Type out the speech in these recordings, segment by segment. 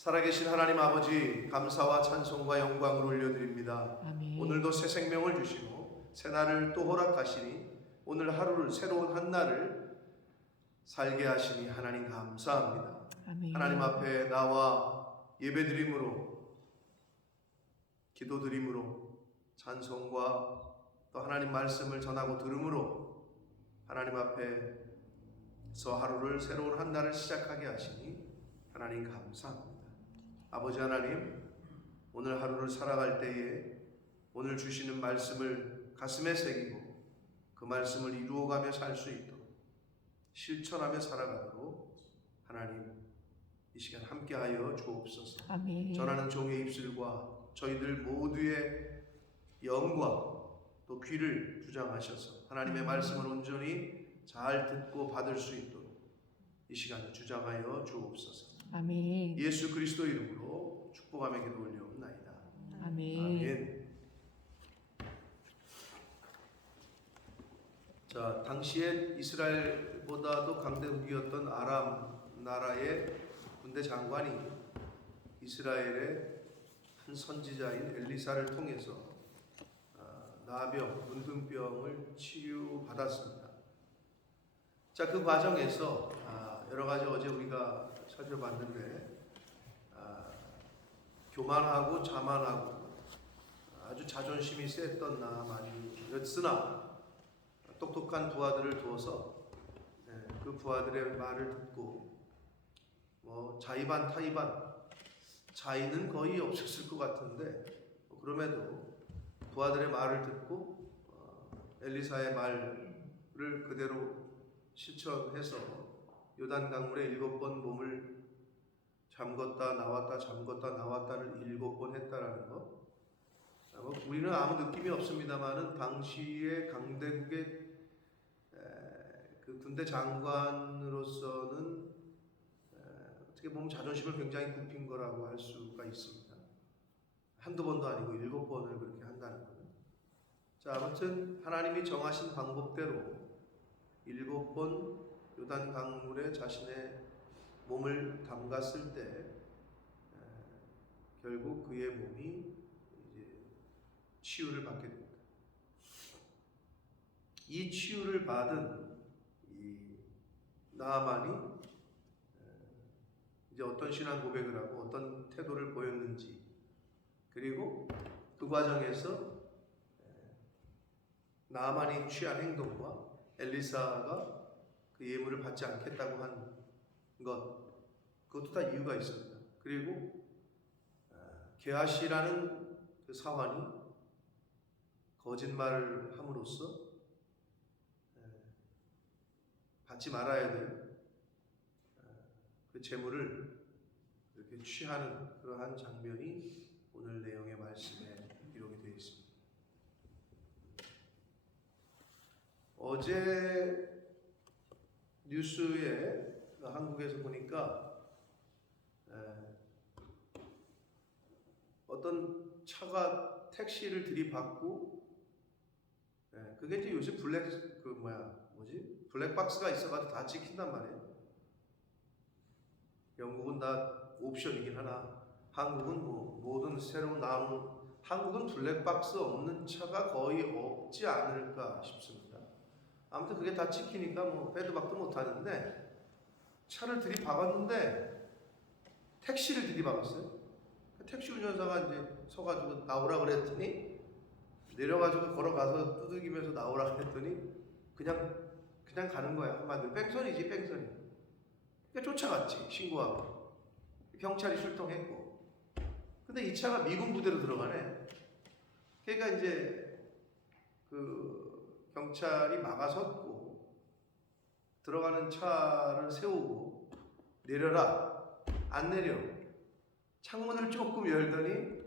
살아계신 하나님 아버지, 감사와 찬송과 영광을 올려드립니다. 아멘. 오늘도 새 생명을 주시고 새 날을 또 허락하시니 오늘 하루를, 새로운 한 날을 살게 하시니 하나님 감사합니다. 아멘. 하나님 앞에 나와 예배드림으로, 기도드림으로, 찬송과 또 하나님 말씀을 전하고 들음으로 하나님 앞에서 하루를, 새로운 한 날을 시작하게 하시니 하나님 감사합니다. 아버지 하나님, 오늘 하루를 살아갈 때에 오늘 주시는 말씀을 가슴에 새기고 그 말씀을 이루어가며 살 수 있도록, 실천하며 살아가도록 하나님 이 시간 함께하여 주옵소서. 아멘. 전하는 종의 입술과 저희들 모두의 영과 또 귀를 주장하셔서 하나님의 말씀을 온전히 잘 듣고 받을 수 있도록 이 시간을 주장하여 주옵소서. 아멘. 예수 그리스도 이름으로 축복하며 기도 올려옵나이다. 아멘. 아멘. 자, 당시에 이스라엘보다도 강대국이었던 아람 나라의 군대 장관이 이스라엘의 한 선지자인 엘리사를 통해서 나병, 문둥병을 치유받았습니다. 자, 그 과정에서 여러 가지 어제 우리가 살펴봤는데 교만하고 자만하고 아주 자존심이 셌던 나만이었으나 똑똑한 부하들을 두어서 그 부하들의 말을 듣고 자의반 타의반 자의는 거의 없었을 것 같은데 그럼에도 부하들의 말을 듣고 엘리사의 말을 그대로 실천해서 요단강물에 7번 몸을 잠궜다 나왔다 잠궜다 나왔다를 7번 했다라는 것. 우리는 아무 느낌이 없습니다만은 당시의 강대국의 그 군대 장관으로서는 어떻게 보면 자존심을 굉장히 굽힌 거라고 할 수가 있습니다. 한두 번도 아니고 7번을 그렇게 한다는 거는. 자, 아무튼 하나님이 정하신 방법대로 7번 요단 강물에 자신의 몸을 담갔을 때 결국 그의 몸이 이제 치유를 받게 됩니다. 이 치유를 받은 이 나아만이 이제 어떤 신앙 고백을 하고 어떤 태도를 보였는지, 그리고 그 과정에서 나아만이 취한 행동과 엘리사가 그 예물을 받지 않겠다고 한 것, 그것도 다 이유가 있습니다. 그리고 게하시라는 그 사환이 거짓말을 함으로써 받지 말아야 될 그 재물을 이렇게 취하는 그러한 장면이 오늘 내용의 말씀에 기록이 되어 있습니다. 어제 뉴스에 한국에서 보니까 어떤 차가 택시를 들이받고 그게 이제 요새 블랙박스가 있어가지고 다 찍힌단 말이에요. 영국은 다 옵션이긴 하나 한국은 모든 새로 나오는, 한국은 블랙박스 없는 차가 거의 없지 않을까 싶습니다. 아무튼 그게 다 찍히니까 빼도 박도 못하는데 차를 들이박았는데 택시를 들이박았어요. 택시 운전사가 이제 서가지고 나오라 그랬더니 내려가지고 걸어가서 두들기면서 나오라 그랬더니 그냥 가는 거야. 한마디로 뺑소니지, 뺑소니. 그러니까 쫓아갔지, 신고하고. 경찰이 출동했고. 근데 이 차가 미군 부대로 들어가네. 그러니까 이제 그 경찰이 막아섰고 들어가는 차를 세우고 내려라. 안 내려. 창문을 조금 열더니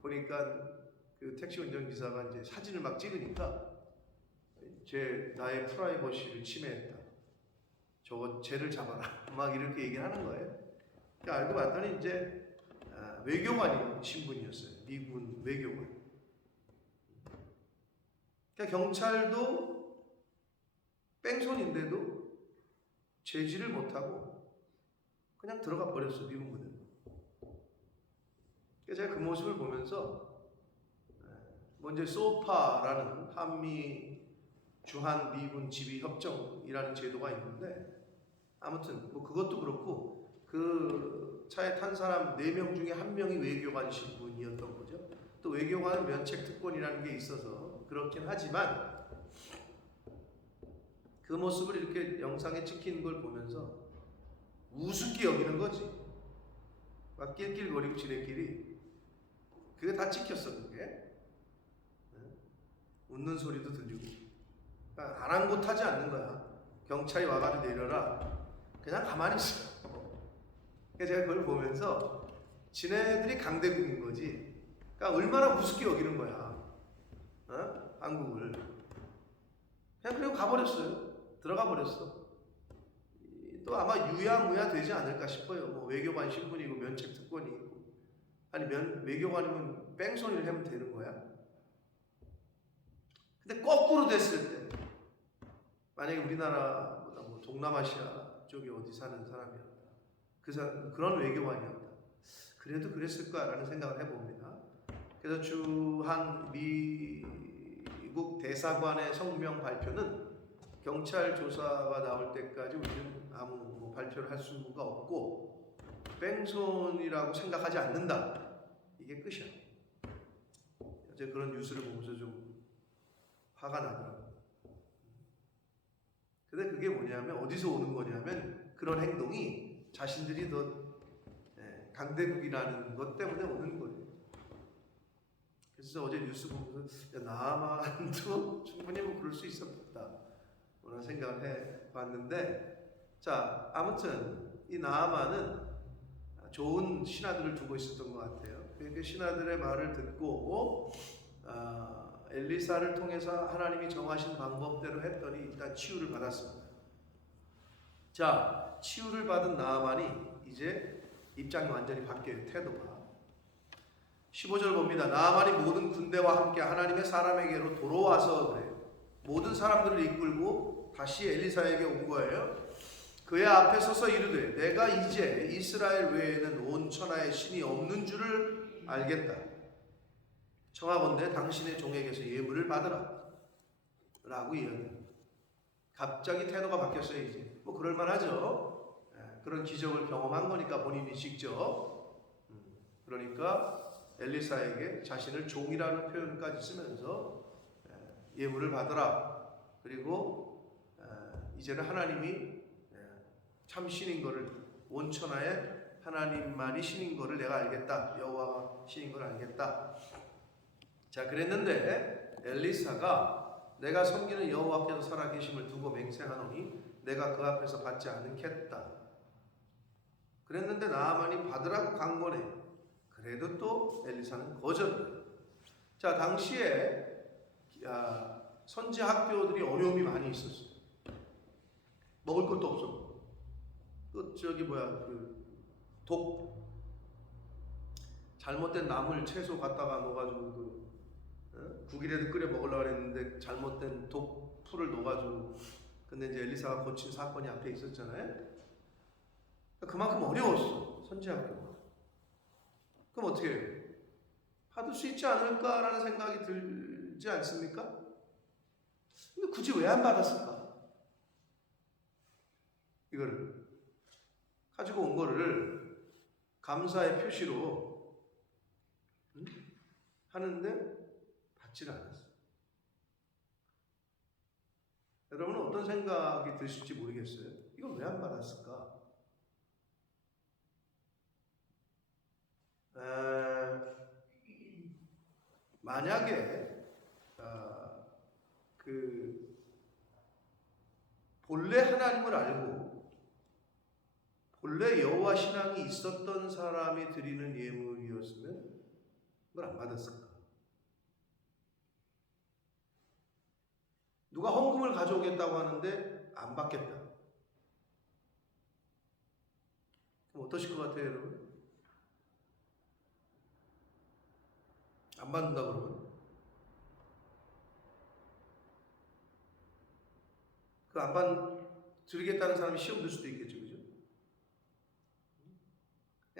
보니까 그 택시 운전기사가 이제 사진을 막 찍으니까 나의 프라이버시를 침해했다. 저거 쟤를 잡아라. 막 이렇게 얘기를 하는 거예요. 그러니까 알고 봤더니 이제 외교관인 신분이었어요. 미군 외교관. 그러니까 경찰도 뺑소니인데도 제지를 못하고 그냥 들어가 버렸어, 미군 부대. 제가 그 모습을 보면서 먼저 소파라는 한미 주한 미군 지휘 협정이라는 제도가 있는데, 아무튼 뭐 그것도 그렇고 그 차에 탄 사람 4명 중에 1명이 외교관 신분이었던 거죠. 또 외교관은 면책 특권이라는 게 있어서 그렇긴 하지만 그 모습을 이렇게 영상에 찍힌 걸 보면서 우습게 여기는 거지. 막 낄낄거리고 지네끼리. 그게 다 찍혔어, 그게. 웃는 소리도 들리고. 그러니까 아랑곳하지 않는 거야. 경찰이 와가지고 내려라. 그냥 가만히 있어. 그러니까 제가 그걸 보면서 지네들이 강대국인 거지. 그러니까 얼마나 우습게 여기는 거야. 한국을. 그냥 그리고 가버렸어요. 들어가 버렸어. 또 아마 유야무야 되지 않을까 싶어요. 뭐 외교관 신분이고 면책 특권이 있고. 아니 외교관이면 뺑소니를 하면 되는 거야. 근데 거꾸로 됐을 때, 만약에 우리나라보다 뭐 동남아시아 쪽에 어디 사는 사람이었다. 그런 외교관이었다. 그래도 그랬을까라는 생각을 해봅니다. 그래서 주한 미국 대사관의 성명 발표는 경찰 조사가 나올 때까지 우리는 아무 뭐 발표를 할 수가 없고 뺑소니라고 생각하지 않는다. 이게 끝이야. 어제 그런 뉴스를 보면서 좀 화가 나더라고요. 근데 그게 뭐냐면, 어디서 오는 거냐면 그런 행동이 자신들이 더 강대국이라는 것 때문에 오는 거예요. 그래서 어제 뉴스 보면서 남한도 충분히 뭐 그럴 수 있었다 그런 생각을 해봤는데, 자 아무튼 이 나아만은 좋은 신하들을 두고 있었던 것 같아요. 그 신하들의 말을 듣고 엘리사를 통해서 하나님이 정하신 방법대로 했더니 일단 치유를 받았습니다. 자, 치유를 받은 나아만이 이제 입장이 완전히 바뀌어요. 태도가. 15절 봅니다. 나아만이 모든 군대와 함께 하나님의 사람에게로 돌아와서 그래요. 모든 사람들을 이끌고 다시 엘리사에게 온 거예요. 그의 앞에 서서 이르되 내가 이제 이스라엘 외에는 온 천하에 신이 없는 줄을 알겠다. 청하건대 당신의 종에게서 예물을 받으라 라고 이야기합니다. 갑자기 태도가 바뀌었어요. 이제 뭐 그럴만하죠. 그런 기적을 경험한 거니까 본인이 직접. 그러니까 엘리사에게 자신을 종이라는 표현까지 쓰면서 예물을 받으라. 그리고 이제는 하나님이 참 신인 거를, 온천하에 하나님만이 신인 거를 내가 알겠다. 여호와가 신인 걸 알겠다. 자, 그랬는데 엘리사가 내가 섬기는 여호와께서 살아계심을 두고 맹세하노니 내가 그 앞에서 받지 않겠다. 그랬는데 나아만이 받으라고 강권해. 그래도 또 엘리사는 거절. 자, 당시에 선지 학교들이 어려움이 많이 있었어요. 먹을 것도 없었고, 잘못된 나물 채소 갖다가 넣어가지고 국이라도 끓여 먹으려고 했는데 잘못된 풀을 넣어가지고, 근데 이제 엘리사가 고친 사건이 앞에 있었잖아요. 그만큼 어려웠어, 선지학교가. 그럼 어떻게 해요? 받을 수 있지 않을까라는 생각이 들지 않습니까? 근데 굳이 왜 안 받았을까? 이거를 가지고 온 거를 감사의 표시로 하는데 받지를 않았어요. 여러분은 어떤 생각이 드실지 모르겠어요. 이걸 왜 안 받았을까? 만약에 본래 하나님을 알고 본래 여호와 신앙이 있었던 사람이 드리는 예물이었으면 그걸 안 받았을까? 누가 헌금을 가져오겠다고 하는데 안 받겠다. 그럼 어떠실 것 같아요, 여러분? 안 받는다 그러면? 그 안 드리겠다는 사람이 시험 들 수도 있겠죠, 그죠?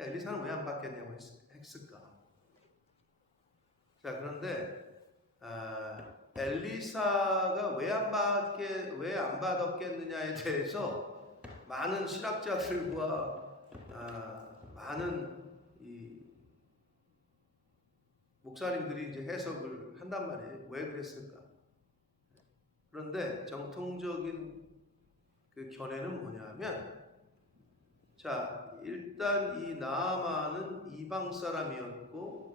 엘리사는 왜 안 받겠냐고 했을까? 자, 그런데 엘리사가 왜 안 받았겠느냐에 대해서 많은 신학자들과 많은 이 목사님들이 이제 해석을 한단 말이에요. 왜 그랬을까? 그런데 정통적인 그 견해는 뭐냐면, 자, 일단 이 나아만은 이방 사람이었고,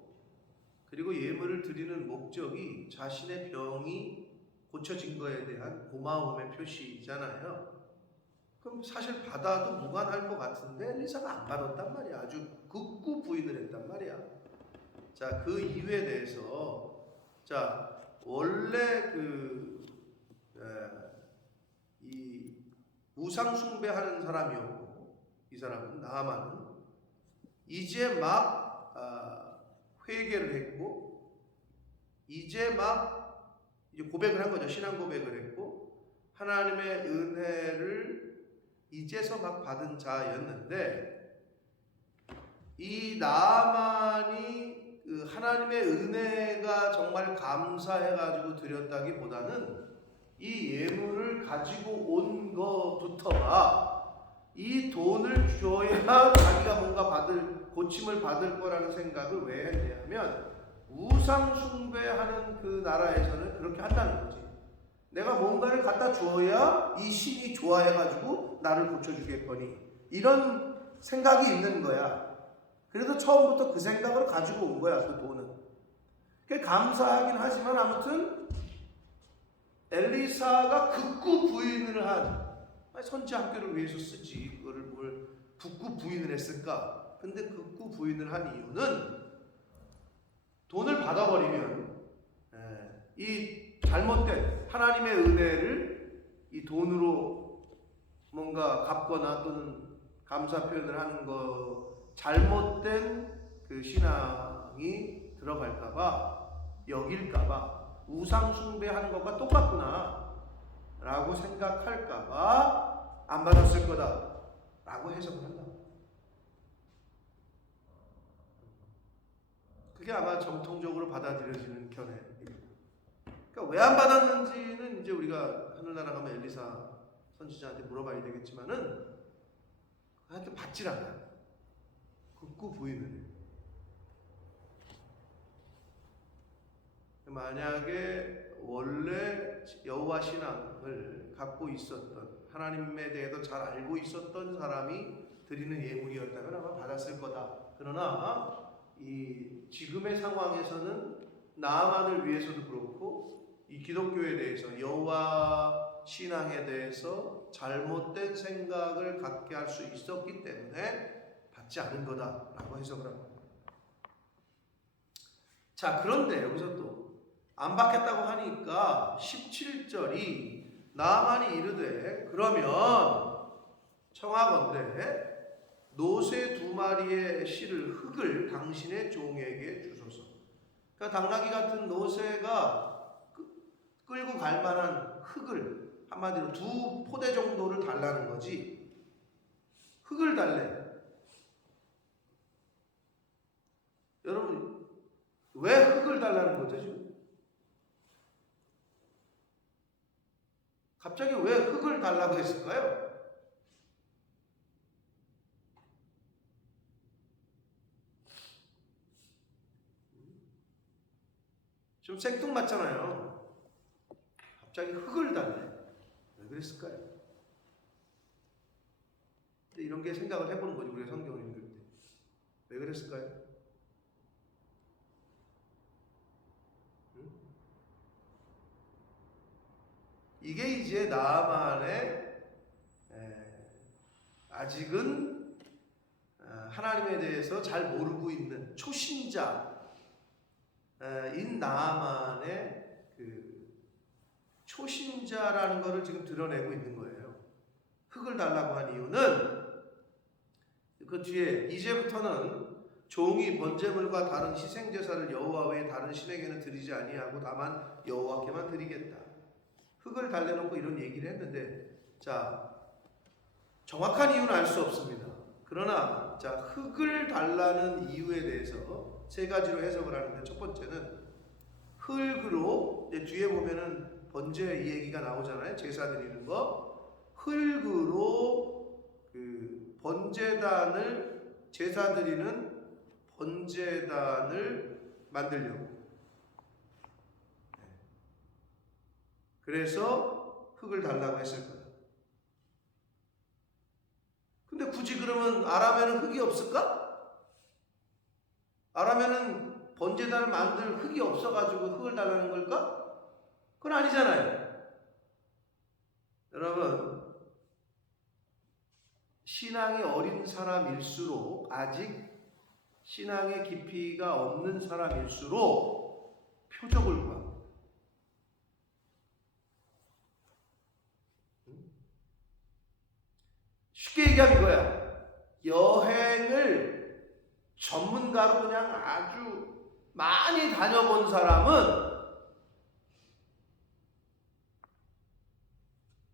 그리고 예물을 드리는 목적이 자신의 병이 고쳐진 거에 대한 고마움의 표시잖아요. 그럼 사실 받아도 무관할 것 같은데 엘리사가 안 받았단 말이야. 아주 극구 부인을 했단 말이야. 자, 그 이유에 대해서, 자, 원래 이 우상 숭배하는 사람이었고, 이 사람은 나아만은 이제 막 회개를 했고, 이제 고백을 한 거죠. 신앙 고백을 했고, 하나님의 은혜를 이제서 막 받은 자였는데, 이 나아만이 그 하나님의 은혜가 정말 감사해가지고 드렸다기보다는 이 예물을 가지고 온 것부터가 이 돈을 줘야 자기가 뭔가 고침을 받을 거라는 생각을 왜 했냐면, 우상 숭배하는 그 나라에서는 그렇게 한다는 거지. 내가 뭔가를 갖다 줘야 이 신이 좋아해가지고 나를 고쳐주겠거니, 이런 생각이 있는 거야. 그래도 처음부터 그 생각을 가지고 온 거야, 그 돈은. 감사하긴 하지만 아무튼 엘리사가 극구 부인을 선지 학교를 위해서 쓰지, 그거를 뭘 극구 부인을 했을까? 근데 극구 부인을 한 이유는, 돈을 받아버리면 이 잘못된 하나님의 은혜를 이 돈으로 뭔가 갚거나 또는 감사 표현을 하는 거, 잘못된 그 신앙이 들어갈까봐, 여길까봐, 우상 숭배하는 것과 똑같구나 라고 생각할까봐 안 받았을 거다 라고 해석을 한다. 그게 아마 정통적으로 받아들여지는 견해입니다. 그러니까 왜 안 받았는지는 이제 우리가 하늘나라 가면 엘리사 선지자한테 물어봐야 되겠지만은, 하여튼 받질 않아요. 극구 부인을 해요. 만약에 원래 여호와 신앙을 갖고 있었던, 하나님에 대해서 잘 알고 있었던 사람이 드리는 예물이었다면 아마 받았을 거다. 그러나 이 지금의 상황에서는 나아만을 위해서도 그렇고, 이 기독교에 대해서, 여호와 신앙에 대해서 잘못된 생각을 갖게 할 수 있었기 때문에 받지 않은 거다라고 해석을 합니다. 자, 그런데 여기서 또 안 받겠다고 하니까 17절이 나아만이 이르되, 그러면 청하건대 노새 2마리의 실을 흙을 당신의 종에게 주소서. 그러니까 당나귀 같은 노새가 끌고 갈 만한 흙을, 한마디로 2포대 정도를 달라는 거지. 흙을 달래. 여러분, 왜 흙을 달라는 거죠 지금? 갑자기 왜 흙을 달라고 했을까요? 좀 생뚱맞잖아요. 갑자기 흙을 달래. 왜 그랬을까요? 근데 이런 게 생각을 해보는 거지, 우리가 성경을 읽을 때. 왜 그랬을까요? 이게 이제 나아만의 아직은 하나님에 대해서 잘 모르고 있는 초신자인 나아만의 그 초신자라는 것을 지금 드러내고 있는 거예요. 흙을 달라고 한 이유는, 그 뒤에 이제부터는 종이 번제물과 다른 희생제사를 여호와 외에 다른 신에게는 드리지 아니하고 다만 여호와께만 드리겠다. 흙을 달래놓고 이런 얘기를 했는데, 자, 정확한 이유는 알 수 없습니다. 그러나 자, 흙을 달라는 이유에 대해서 세 가지로 해석을 하는데, 첫 번째는 흙으로, 이제 뒤에 보면은 번제 이 얘기가 나오잖아요. 제사 드리는 거. 흙으로 그 번제단을, 제사 드리는 번제단을 만들려고. 그래서 흙을 달라고 했을 거예요. 근데 굳이 그러면 아람에는 흙이 없을까? 아람에는 번제단을 만들 흙이 없어가지고 흙을 달라는 걸까? 그건 아니잖아요. 여러분, 신앙이 어린 사람일수록, 아직 신앙의 깊이가 없는 사람일수록 표적을 구합니다. 쉽게 얘기하면 이거야. 여행을 전문가로 그냥 아주 많이 다녀본 사람은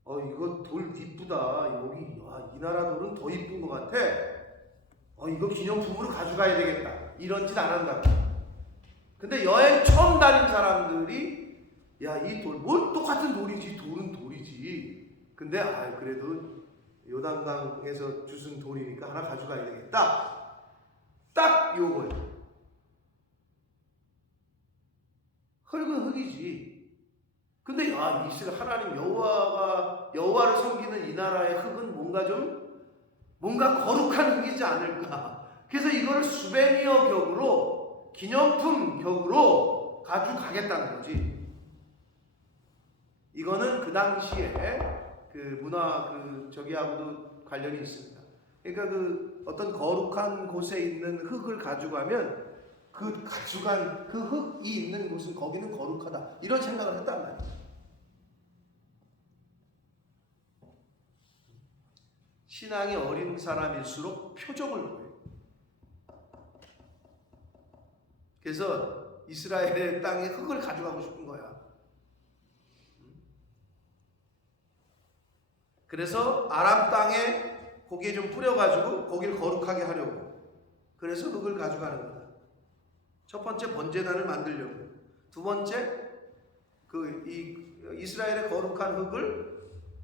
이거 돌 이쁘다. 여기 이 나라 돌은 더 이쁜 것 같아. 이거 기념품으로 가져가야 되겠다. 이런 짓 안 한다고. 근데 여행 처음 다닌 사람들이 이 돌, 뭘 똑같은 돌이지. 돌은 돌이지. 근데 그래도 요단강에서 주순 돌이니까 하나 가져가야 되겠다. 딱 요거예요. 흙은 흙이지. 근데 이스라엘 하나님 여호와를 섬기는 이 나라의 흙은 뭔가 거룩한 흙이지 않을까. 그래서 이거를 수베니어 격으로, 기념품 격으로 가져가겠다는 거지. 이거는 그 당시에 그 문화 저기하고도 관련이 있습니다. 그러니까 그 어떤 거룩한 곳에 있는 흙을 가져가면 그 가져간 그 흙이 있는 곳은 거기는 거룩하다. 이런 생각을 했단 말이에요. 신앙이 어린 사람일수록 표적을 보여요. 그래서 이스라엘의 땅에 흙을 가져가고 싶은 거야. 그래서 아람 땅에 거기에 좀 뿌려가지고 거기를 거룩하게 하려고. 그래서 흙을 가져가는 거다. 첫 번째, 번제단을 만들려고. 두 번째, 이스라엘의 거룩한 흙을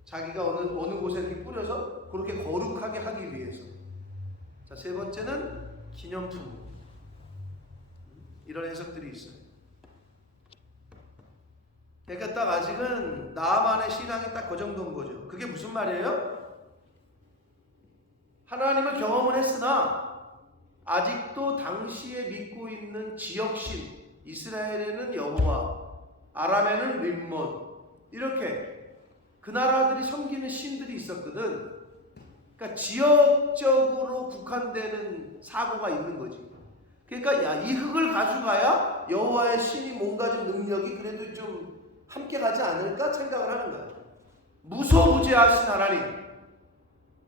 자기가 어느 곳에 이렇게 뿌려서 그렇게 거룩하게 하기 위해서. 자, 세 번째는 기념품. 이런 해석들이 있어요. 그러니까 딱 아직은 나만의 신앙이 딱 그 정도인 거죠. 그게 무슨 말이에요? 하나님을 경험은 했으나 아직도 당시에 믿고 있는 지역신, 이스라엘에는 여호와, 아람에는 림몬, 이렇게 그 나라들이 섬기는 신들이 있었거든. 그러니까 지역적으로 국한되는 사고가 있는 거지. 그러니까 이 흙을 가져가야 여호와의 신이 뭔가 좀 능력이 그래도 좀 함께 가지 않을까 생각을 하는 거야. 무소부지하신 하나님,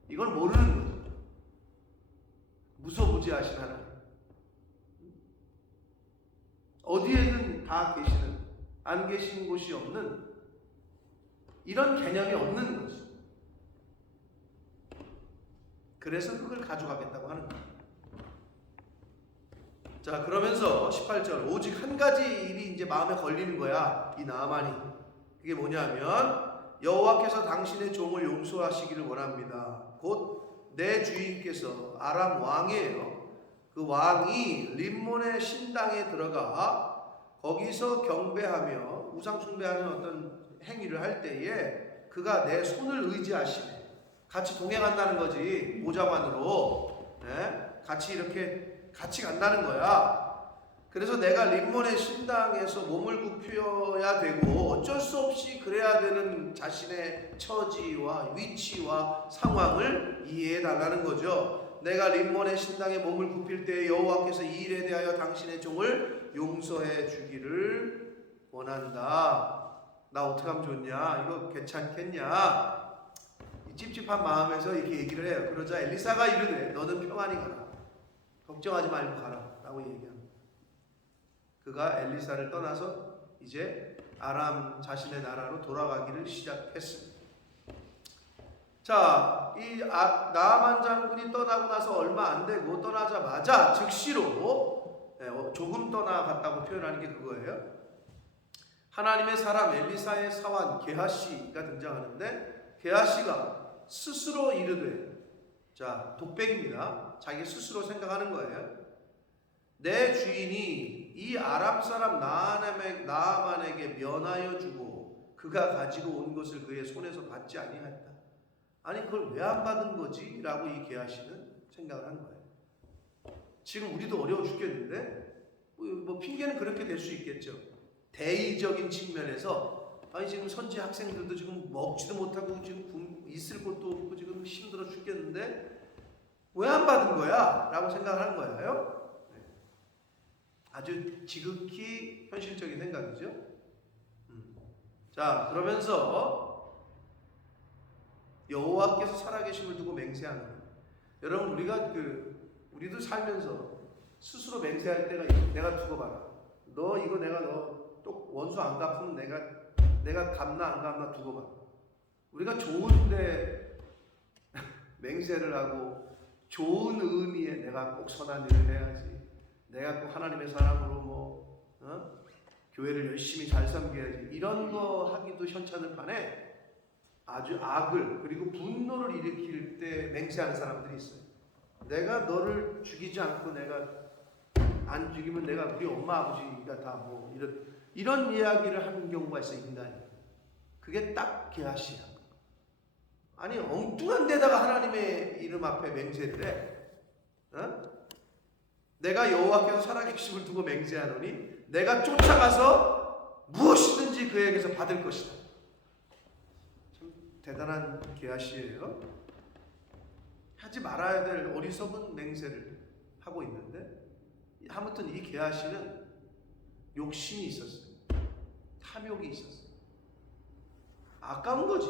이걸 모르는 거죠. 무소부지하신 하나님, 어디에든 다 계시는, 안 계신 곳이 없는, 이런 개념이 없는 거죠. 그래서 흙을 가져가겠다고 하는 거예요. 자, 그러면서 18절, 오직 한 가지 일이 이제 마음에 걸리는 거야, 이 나아만이. 그게 뭐냐면 여호와께서 당신의 종을 용서하시기를 원합니다. 곧 내 주인께서 아람 왕이에요. 그 왕이 림몬의 신당에 들어가 거기서 경배하며 우상 숭배하는 어떤 행위를 할 때에 그가 내 손을 의지하시네. 같이 동행한다는 거지. 보좌관으로. 네? 같이 간다는 거야. 그래서 내가 림몬의 신당에서 몸을 굽혀야 되고 어쩔 수 없이 그래야 되는 자신의 처지와 위치와 상황을 이해해 달라는 거죠. 내가 림몬의 신당에 몸을 굽힐 때 여호와께서 이 일에 대하여 당신의 종을 용서해 주기를 원한다. 나 어떻게 하면 좋냐? 이거 괜찮겠냐? 이 찝찝한 마음에서 이렇게 얘기를 해요. 그러자 엘리사가 이르되 너는 평안히 가라. 걱정하지 말고 가라 라고 얘기합니다. 그가 엘리사를 떠나서 이제 아람 자신의 나라로 돌아가기를 시작했습니다. 자, 이 나아만 장군이 떠나고 나서 얼마 안 되고 떠나자마자 즉시로 조금 떠나갔다고 표현하는 게 그거예요. 하나님의 사람 엘리사의 사환 게하시가 등장하는데, 게하시가 스스로 이르되, 자, 독백입니다. 자기 스스로 생각하는 거예요. 내 주인이 이 아람 사람 나아만에게 면하여 주고 그가 가지고 온 것을 그의 손에서 받지 아니하였다. 아니, 그걸 왜 안 받은 거지? 라고 이 게하시는 생각을 한 거예요. 지금 우리도 어려워 죽겠는데 뭐 핑계는 그렇게 될 수 있겠죠. 대의적인 측면에서 아니, 지금 선지 학생들도 지금 먹지도 못하고 지금 있을 곳도 없고 지금 힘들어 죽겠는데 왜 안 받은 거야? 라고 생각을 하는 거예요. 아주 지극히 현실적인 생각이죠. 자, 그러면서 여호와께서 살아계심을 두고 맹세하는 거예요. 여러분, 우리도 살면서 스스로 맹세할 때가 있어요. 내가 두고 봐라. 너 이거 내가 너 또 원수 안 갚으면 내가 갚나 안 갚나 두고 봐. 우리가 좋은데 맹세를 하고 좋은 의미에 내가 꼭 선한 일을 해야지. 내가 꼭 하나님의 사람으로 교회를 열심히 잘 섬겨야지. 이런 거 하기도 현찮을 판에 아주 악을 그리고 분노를 일으킬 때 맹세하는 사람들이 있어요. 내가 너를 죽이지 않고 내가 안 죽이면 내가 우리 엄마 아버지가 다 뭐 이런 이야기를 하는 경우가 있어요. 인간이. 그게 딱 게하시야. 아니, 엉뚱한 데다가 하나님의 이름 앞에 맹세를 해. 내가 여호와께서 살아계심을 두고 맹세하노니 내가 쫓아가서 무엇이든지 그에게서 받을 것이다. 참 대단한 게하시예요. 하지 말아야 될 어리석은 맹세를 하고 있는데, 아무튼 이 게하시는 욕심이 있었어요. 탐욕이 있었어요. 아까운 거지.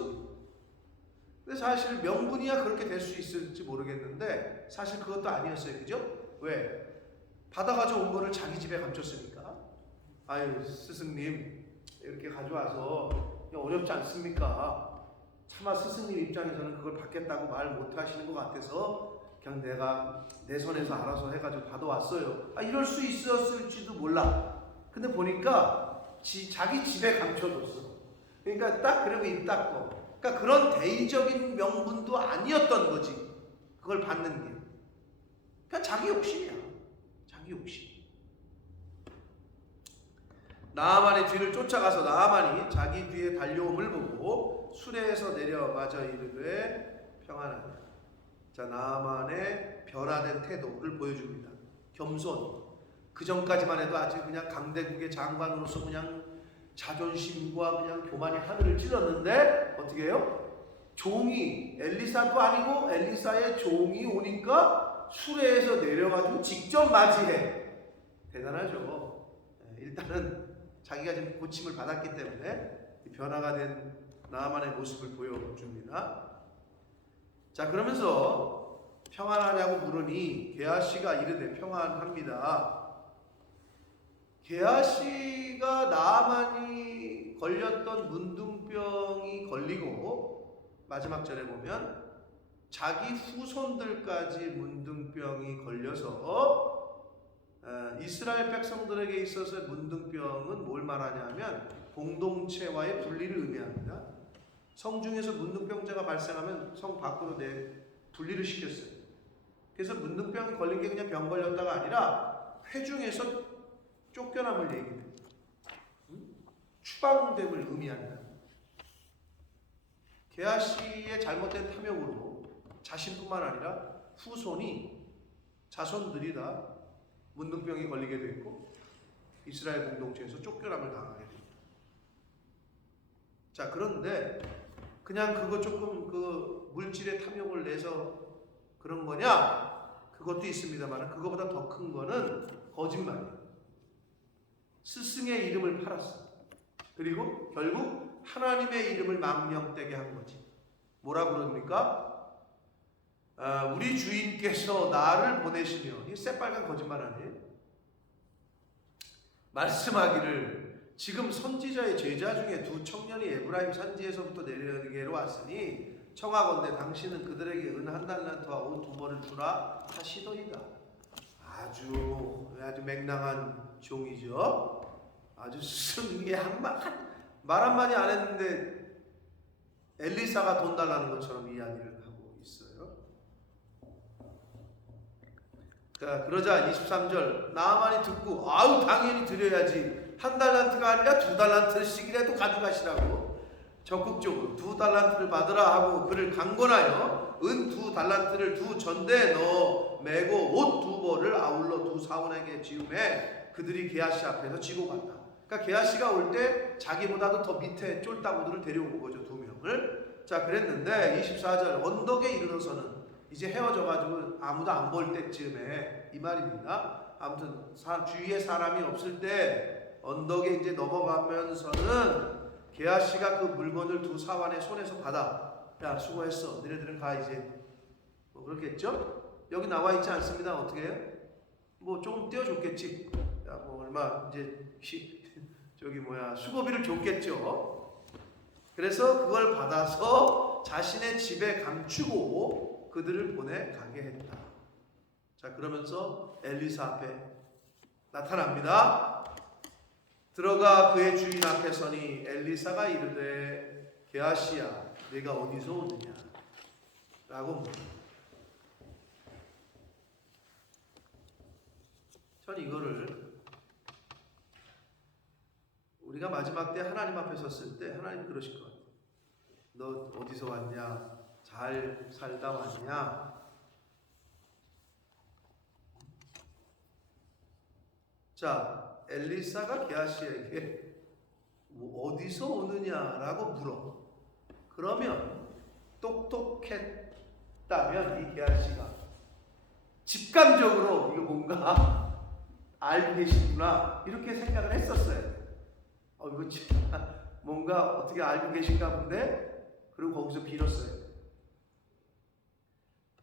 근데 사실 명분이야 그렇게 될 수 있을지 모르겠는데 사실 그것도 아니었어요. 그죠? 왜? 받아가지고 온 거를 자기 집에 감췄으니까. 아유, 스승님 이렇게 가져와서 어렵지 않습니까? 차마 스승님 입장에서는 그걸 받겠다고 말 못하시는 것 같아서 그냥 내가 내 손에서 알아서 해가지고 받아왔어요. 이럴 수 있었을지도 몰라. 근데 보니까 자기 집에 감춰뒀어. 그러니까 딱 그러고 입 닫고. 그러니까 그런 대의적인 명분도 아니었던 거지. 그걸 받는 게. 그냥 자기 욕심이야. 자기 욕심. 나아만의 뒤를 쫓아가서 나아만이 자기 뒤에 달려옴을 보고 수레에서 내려맞아 이르되 평안하냐. 자, 나아만의 변화된 태도를 보여줍니다. 겸손. 그 전까지만 해도 아직 그냥 강대국의 장관으로서 그냥 자존심과 그냥 교만이 하늘을 찔렀는데 어떻게 해요? 종이, 엘리사도 아니고 엘리사의 종이 오니까 수레에서 내려가지고 직접 맞이해. 대단하죠. 일단은 자기가 지금 고침을 받았기 때문에 변화가 된 나아만의 모습을 보여줍니다. 자, 그러면서 평안하냐고 물으니 게하시가 이르되 평안합니다. 게하시가 나아만이 걸렸던 문둥병이 걸리고 마지막 절에 보면 자기 후손들까지 문둥병이 걸려서 이스라엘 백성들에게 있어서 문둥병은 뭘 말하냐면 공동체와의 분리를 의미합니다. 성중에서 문둥병자가 발생하면 성 밖으로 분리를 시켰어요. 그래서 문둥병이 걸린 게 그냥 병 걸렸다가 아니라 회중에서 쫓겨남을 얘기해요. 추방됨을 의미한다. 게하시의 잘못된 탐욕으로 자신뿐만 아니라 후손이 자손들이 다 문둥병이 걸리게 됐고 이스라엘 공동체에서 쫓겨남을 당하게 됩니다. 자, 그런데 그냥 그거 조금 그 물질의 탐욕을 내서 그런 거냐? 그것도 있습니다만 그거보다 더 큰 거는 거짓말이에요. 스승의 이름을 팔았어. 그리고 결국 하나님의 이름을 망령되게 한 거지. 뭐라 그럽니까? 우리 주인께서 나를 보내시며, 이 새빨간 거짓말 아니에요? 말씀하기를 지금 선지자의 제자 중에 두 청년이 에브라임 산지에서부터 내려게로 왔으니 청하건대 당신은 그들에게 은 1달란트와 옷 2벌을 주라 하시더이다. 아주 맹랑한 종이죠. 아주 승리에 말 한마디 안 했는데 엘리사가 돈 달라는 것처럼 이야기를 하고 있어요. 그러자 23절 나아만이 듣고 아우 당연히 드려야지 1달란트가 아니라 2달란트씩이라도 가져가시라고 적극적으로 2달란트를 받으라 하고 그를 강권하여 은 2달란트를 2전대에 넣어 메고 옷 2벌을 아울러 2사원에게 지음해 그들이 게하시 앞에서 지고 갔다. 그러니까 게하시가 올 때 자기보다도 더 밑에 쫄따구들을 데려온 거죠. 2명을. 자 그랬는데 24절 언덕에 이르러서는 이제 헤어져가지고 아무도 안 볼 때쯤에 이 말입니다. 아무튼 주위에 사람이 없을 때 언덕에 이제 넘어가면서는 게하시가 그 물건을 2사환의 손에서 받아 야 수고했어 너네들은 가 이제 뭐 그렇겠죠? 여기 나와 있지 않습니다. 어떻게 해요? 뭐 조금 띄워줬겠지. 야 뭐 얼마 이제 수고비를 줬겠죠. 그래서 그걸 받아서 자신의 집에 감추고 그들을 보내 가게 했다. 자 그러면서 엘리사 앞에 나타납니다. 들어가 그의 주인 앞에 서니 엘리사가 이르되 게하시야 내가 어디서 오느냐 라고 묻는다. 전 이거를 우리가 마지막 때 하나님 앞에 섰을 때 하나님 그러실 것 같아요. 너 어디서 왔냐? 잘 살다 왔냐? 자, 엘리사가 게하시에게 뭐 어디서 오느냐라고 물어. 그러면 똑똑했다면 이 게하시가 직감적으로 이거 뭔가 알고 계시구나 이렇게 생각을 했었어요. 이거 진짜 뭔가 어떻게 알고 계신가 본데. 그리고 거기서 빌었어요.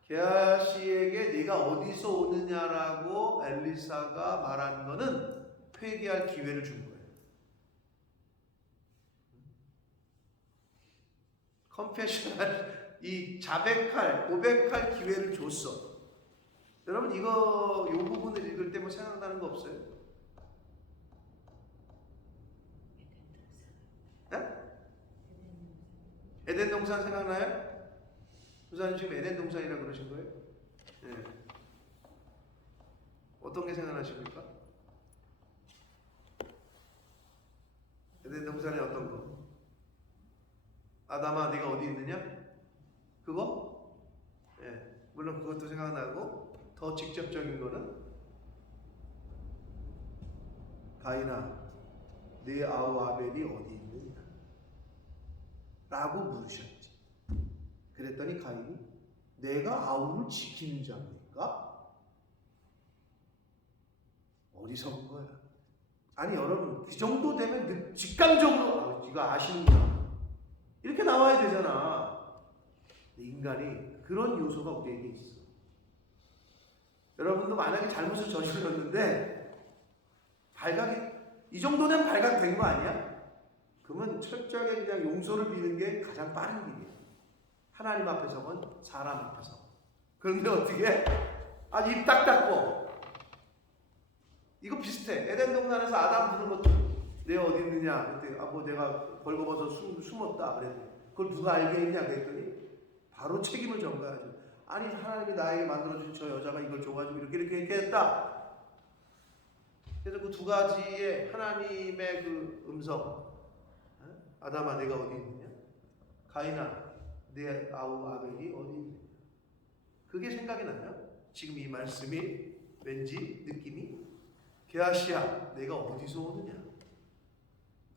게하시에게 네가 어디서 오느냐라고 엘리사가 말한 거는 회개할 기회를 준 거예요. 컨페셔널 이 자백할 고백할 기회를 줬어. 여러분 요 부분을 읽을 때 뭐 생각나는 거 없어요? 네? 에덴 동산 생각나요? 부사님 지금 에덴 동산이라 그러신 거예요? 네. 어떤 게 생각나십니까? 에덴 동산의 어떤 거? 아담아 네가 어디 있느냐? 그거? 네. 물론 그것도 생각나고 더 직접적인 거는 가인아 네 아우 아벨이 어디 있느냐? 라고 물으셨지. 그랬더니 가인이 내가 아우를 지키는 자입니까? 어디서 온 거야? 아니 여러분 그 정도 되면 직감적으로 이거 아시는구나 이렇게 나와야 되잖아. 인간이 그런 요소가 우리에게 있어. 여러분도 만약에 잘못을 저질렀는데 발각이 이 정도는 발각된 거 아니야? 그러면 철저하게 그냥 용서를 비는 게 가장 빠른 길이야. 하나님 앞에서건 사람 앞에서. 그런데 어떻게? 입 딱 닫고. 이거 비슷해. 에덴 동산에서 아담 부른 것도 내가 어디 있느냐? 그때 뭐 내가 벌거벗어 숨었다. 그랬더니 그걸 누가 알게 했냐? 그랬더니 바로 책임을 전가하죠. 아니 하나님이 나에게 만들어준 저 여자가 이걸 줘가지고 이렇게 했다. 그래서 그 두 가지의 하나님의 그 음성. 아담아 내가 어디 있느냐? 가인아 내 아우 아벨이 어디 있느냐? 그게 생각이 나요. 지금 이 말씀이 왠지 느낌이 게하시야 내가 어디서 오느냐?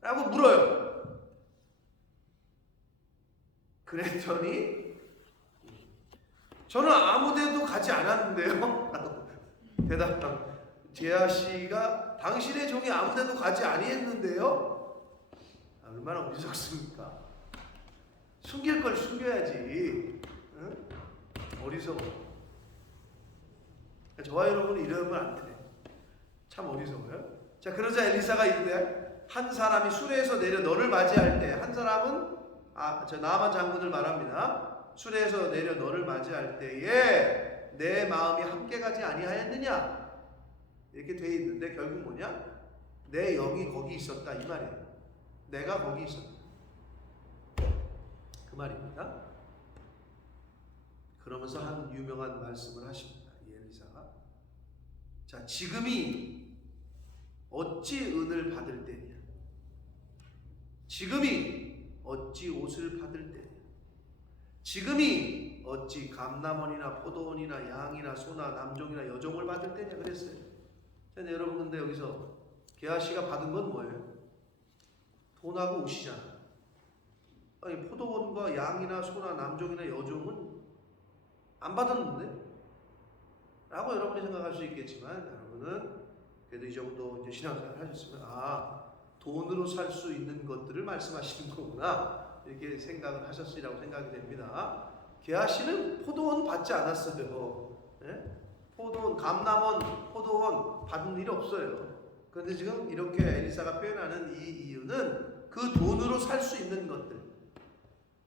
라고 물어요. 그랬더니 저는 아무데도 가지 않았는데요. 대답한 게하시가 당신의 종이 아무데도 가지 아니했는데요. 얼마나 어리석습니까? 숨길 걸 숨겨야지. 응? 어리석어. 저와 여러분은 이러면 안 돼. 참 어리석어요. 자 그러자 엘리사가 이르되 한 사람이 수레에서 내려 너를 맞이할 때 한 사람은 저 나아만 장군을 말합니다. 수레에서 내려 너를 맞이할 때에 내 마음이 함께 가지 아니하였느냐 이렇게 돼 있는데 결국 뭐냐? 내 영이 거기 있었다 이 말이에요. 내가 거기 있었다 그 말입니다. 그러면서 한 유명한 말씀을 하십니다. 이 엘리사가 자 지금이 어찌 은을 받을 때냐 지금이 어찌 옷을 받을 때냐 지금이 어찌 감남원이나 포도원이나 양이나 소나 남종이나 여종을 받을 때냐 그랬어요. 근데 여러분 근데 여기서 게하시가 받은 건 뭐예요? 돈하고 옷이잖아. 아니 포도원과 양이나 소나 남종이나 여종은 안 받았는데? 라고 여러분이 생각할 수 있겠지만 여러분은 그래도 이 정도 이제 신앙생활 하셨으면 돈으로 살 수 있는 것들을 말씀하시는 거구나 이렇게 생각을 하셨으리라고 생각이 됩니다. 게하시는 포도원 받지 않았어요. 예? 포도원, 감남원, 포도원 받은 일이 없어요. 그런데 지금 이렇게 엘리사가 표현하는 이 이유는 그 돈으로 살 수 있는 것들,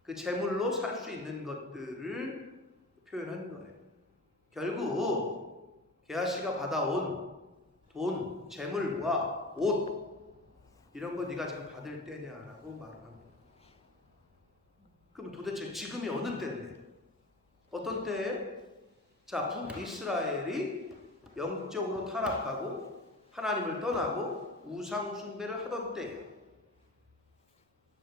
그 재물로 살 수 있는 것들을 표현하는 거예요. 결국 게하시가 받아온 돈, 재물과 옷 이런 거 네가 지금 받을 때냐라고 말을 합니다. 그럼 도대체 지금이 어느 때인데? 어떤 때에? 자, 북이스라엘이 영적으로 타락하고 하나님을 떠나고 우상 숭배를 하던 때예요.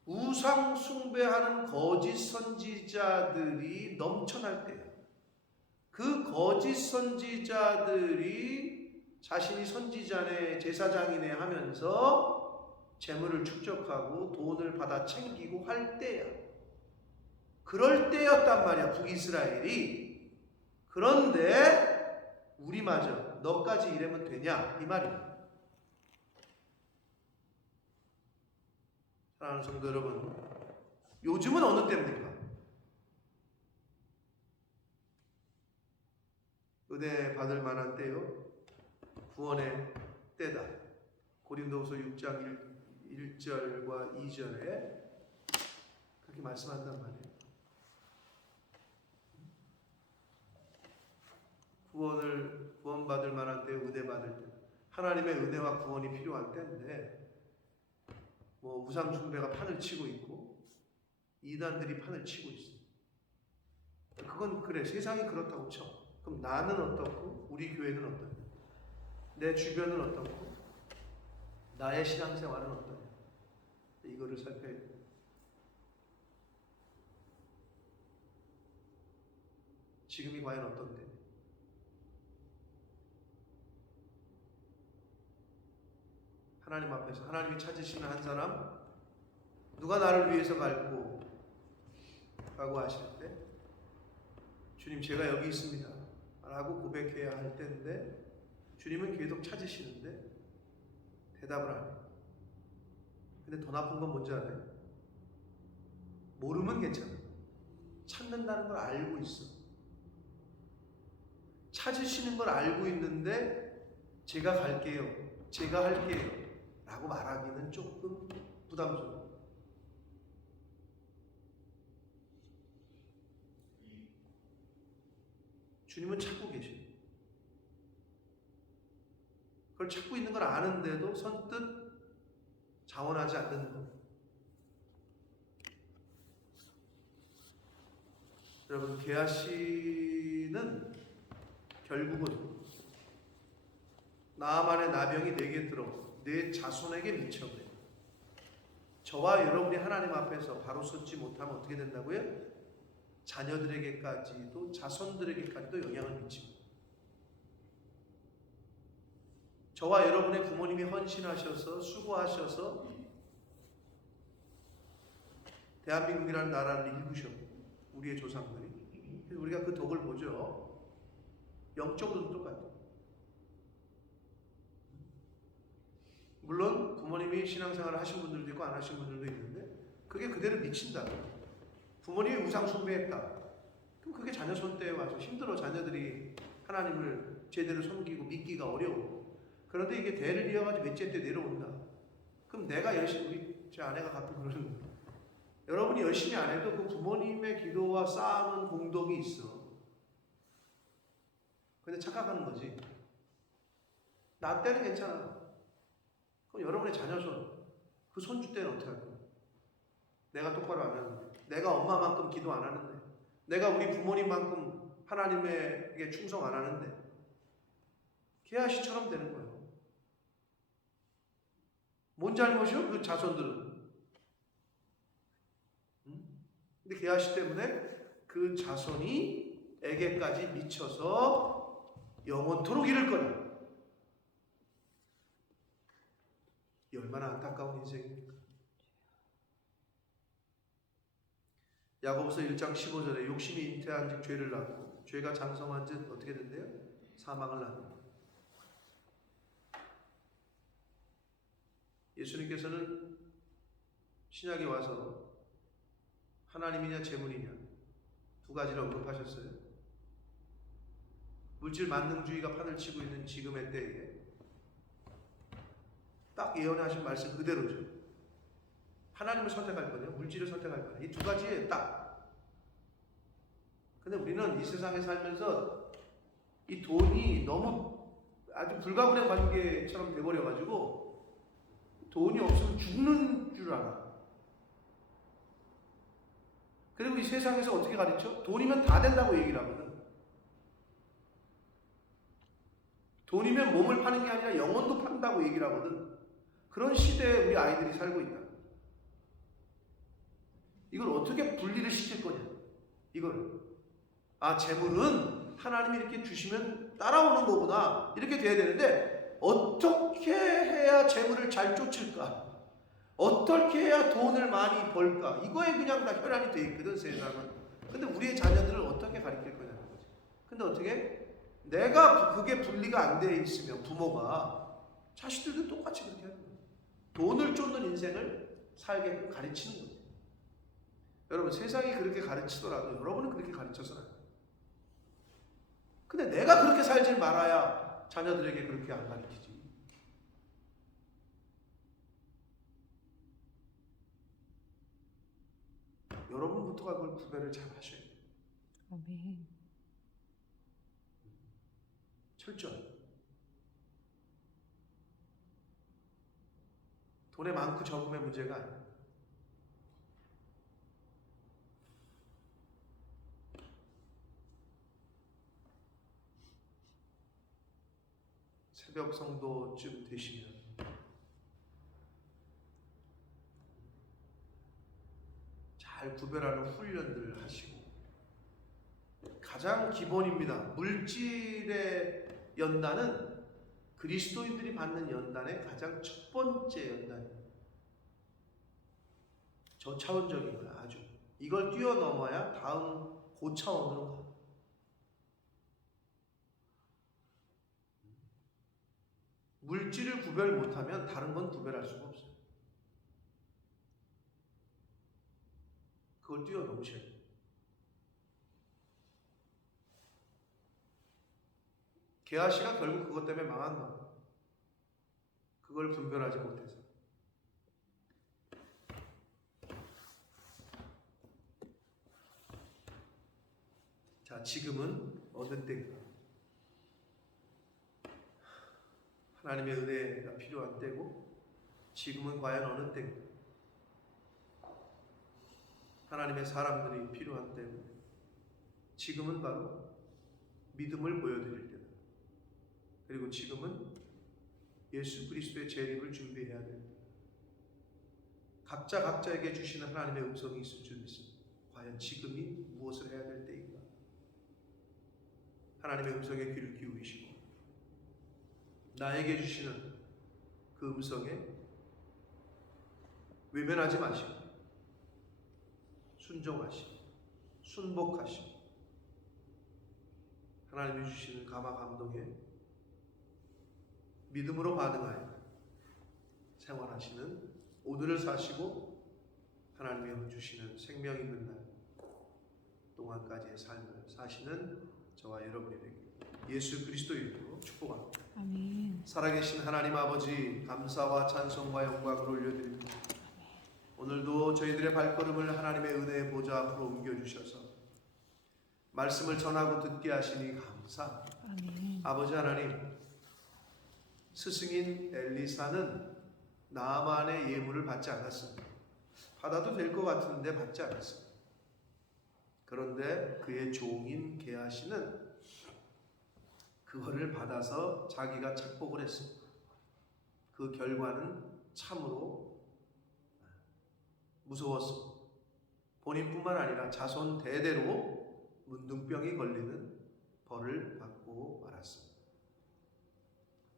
우상 숭배하는 거짓 선지자들이 넘쳐날 때예요. 그 거짓 선지자들이 자신이 선지자네 제사장이네 하면서 재물을 축적하고 돈을 받아 챙기고 할 때야. 그럴 때였단 말이야 북이스라엘이. 그런데 우리마저 너까지 이러면 되냐 이 말이야. 사랑하는 성도 여러분, 요즘은 어느 때입니까? 은혜 받을 만한 때요. 구원의 때다. 고린도후서 6장 1절과 2절에 그렇게 말씀한단 말이에요. 구원받을 만한 때, 은혜 받을 때, 하나님의 은혜와 구원이 필요한 때인데 뭐 우상 숭배가 판을 치고 있고 이단들이 판을 치고 있어. 그건 그래 세상이 그렇다고 쳐. 그럼 나는 어떻고 우리 교회는 어떠냐? 내 주변은 어떻고 나의 신앙생활은 어떠냐? 이거를 살펴야 돼. 지금이 과연 어떤데? 하나님 앞에서 하나님이 찾으시는 한 사람, 누가 나를 위해서 갈고 라고 하실 때 주님 제가 여기 있습니다 라고 고백해야 할 때인데 주님은 계속 찾으시는데 대답을 안 해요. 근데 더 나쁜 건 뭔지 알아요? 모르면 괜찮아. 찾는다는 걸 알고 있어. 찾으시는 걸 알고 있는데 제가 갈게요, 제가 할게요 라고 말하기는 조금 부담스러워. 주님은 찾고 계셔요. 그걸 찾고 있는 걸 아는데도 선뜻 자원하지 않는 것. 여러분, 게하시는 결국은 나만의 나병이 내게 들어 내 자손에게 미쳐 그래요. 저와 여러분이 하나님 앞에서 바로 섰지 못하면 어떻게 된다고요? 자녀들에게까지도 자손들에게까지도 영향을 미칩니다. 저와 여러분의 부모님이 헌신하셔서 수고하셔서 대한민국이라는 나라를 일구셨고 우리의 조상들이 우리가 그 덕을 보죠. 영적으로도 똑같아요. 물론 부모님이 신앙생활을 하신 분들도 있고 안 하신 분들도 있는데 그게 그대로 미친다. 부모님이 우상 숭배했다. 그럼 그게 자녀 손때에 와서 힘들어. 자녀들이 하나님을 제대로 섬기고 믿기가 어려워. 그런데 이게 대를 이어가지고 몇째 때 내려온다. 그럼 내가 열심히, 우리 제 아내가 가끔 그러는 거예요. 여러분이 열심히 안 해도 그 부모님의 기도와 쌓아놓은 공덕이 있어. 근데 착각하는 거지. 나 때는 괜찮아. 그럼 여러분의 자녀 그 손주 때는 어떻게 할 거야? 내가 똑바로 안 하는데, 내가 엄마만큼 기도 안 하는데, 내가 우리 부모님만큼 하나님에게 충성 안 하는데, 게하시처럼 되는 거예요. 뭔 잘못이요? 그 자손들은. 근데 게하시 때문에 그 자손이 에게까지 미쳐서 영원토록 이를 거다. 이 얼마나 안타까운 인생입니까? 야고보서 1장 15절에 욕심이 잉태한 즉 죄를 낳고 죄가 장성한 즉 어떻게 된대요? 사망을 낳는다. 예수님께서는 신약에 와서 하나님이냐 재물이냐 두 가지를 언급하셨어요. 물질 만능주의가 판을 치고 있는 지금의 때에 딱 예언하신 말씀 그대로죠. 하나님을 선택할 거냐 물질을 선택할 거냐 이 두 가지에 딱. 근데 우리는 이 세상에 살면서 이 돈이 너무 아주 불가분의 관계처럼 돼버려가지고 돈이 없으면 죽는 줄 알아. 그리고 이 세상에서 어떻게 가르쳐? 돈이면 다 된다고 얘기를 하거든. 돈이면 몸을 파는 게 아니라 영혼도 판다고 얘기를 하거든. 그런 시대에 우리 아이들이 살고 있다. 이걸 어떻게 분리를 시킬 거냐? 이걸. 재물은 하나님이 이렇게 주시면 따라오는 거구나. 이렇게 돼야 되는데 어떻게 해야 재물을 잘 쫓을까? 어떻게 해야 돈을 많이 벌까? 이거에 그냥 다 혈안이 돼 있거든, 세상은. 근데 우리의 자녀들을 어떻게 가르칠 거냐는 거지. 근데 어떻게? 내가 그게 분리가 안 돼 있으면 부모가 자식들도 똑같이 그렇게 하는 거예요. 돈을 쫓는 인생을 살게끔 가르치는 거죠. 여러분, 세상이 그렇게 가르치더라도 여러분은 그렇게 가르쳐서는 안 돼요. 근데 내가 그렇게 살지 말아야 자녀들에게 그렇게 안 가르치지. 여러분부터가 그걸 구별을 잘 하셔야 돼요. 아멘. 철저히. 돈의 많고 적음의 문제가 아니에요. 새벽 성도쯤 되시면 잘 구별하는 훈련들을 하시고, 가장 기본입니다. 물질의 연단은 그리스도인들이 받는 연단의 가장 첫 번째 연단이에요. 저차원적인 거야. 아주 이걸 뛰어넘어야 다음 고차원으로 가. 물질을 구별 못하면 다른 건 구별할 수가 없어요. 그걸 뛰어넘으셔야 돼요. 게하시가 결국 그것 때문에 망한 거예요. 그걸 분별하지 못해서. 자, 지금은 어느 때인가? 하나님의 은혜가 필요한 때고, 지금은 과연 어느 때인가? 하나님의 사람들이 필요한 때고, 지금은 바로 믿음을 보여드릴 때다. 그리고 지금은 예수 그리스도의 재림을 준비해야 됩니다. 각자 각자에게 주시는 하나님의 음성이 있을 줄 믿습니다. 과연 지금이 무엇을 해야 될 때인가? 하나님의 음성에 귀를 기울이시고 나에게 주시는 그 음성에 외면하지 마시고 순종하시고 순복하시고 하나님이 주시는 감화 감동에 믿음으로 반응하여 생활하시는, 오늘을 사시고 하나님이 주시는 생명 있는 날 동안까지의 삶을 사시는 저와 여러분이 되길 예수 그리스도의 이름으로 축복합니다. 아멘. 살아계신 하나님 아버지, 감사와 찬송과 영광을 올려드립니다. 오늘도 저희들의 발걸음을 하나님의 은혜의 보좌 앞으로 옮겨주셔서 말씀을 전하고 듣게 하시니 감사합니다. 아멘. 아버지 하나님, 스승인 엘리사는 나만의 예물을 받지 않았습니다. 받아도 될 것 같은데 받지 않았습니다. 그런데 그의 종인 게하시는 그거를 받아서 자기가 착복을 했습니다. 그 결과는 참으로 무서웠습니다. 본인뿐만 아니라 자손 대대로 문둥병이 걸리는 벌을 받고 말았습니다.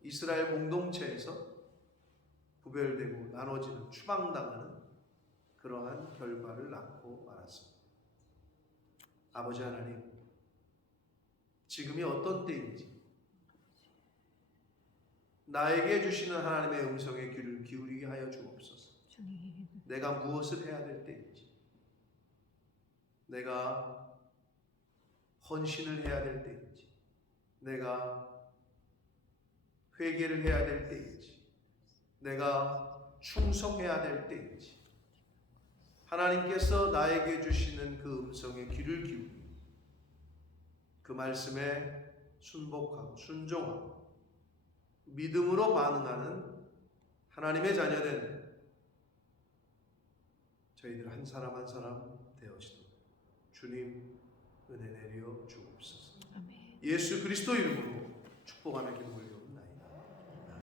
이스라엘 공동체에서 구별되고 나눠지는 추방당하는 그러한 결과를 낳고 말았습니다. 아버지 하나님, 지금이 어떤 때인지 나에게 주시는 하나님의 음성에 귀를 기울이게 하여 주옵소서. 주님. 내가 무엇을 해야 될 때인지, 내가 헌신을 해야 될 때인지, 내가 회개를 해야 될 때인지, 내가 충성해야 될 때인지, 하나님께서 나에게 주시는 그 음성에 귀를 기울이고 그 말씀에 순복하고 순종하고 믿음으로 반응하는 하나님의 자녀된 저희들 한 사람 한 사람 되어지도록 주님 은혜 내려 주옵소서. 아멘. 예수 그리스도 이름으로 축복하며 기도 올려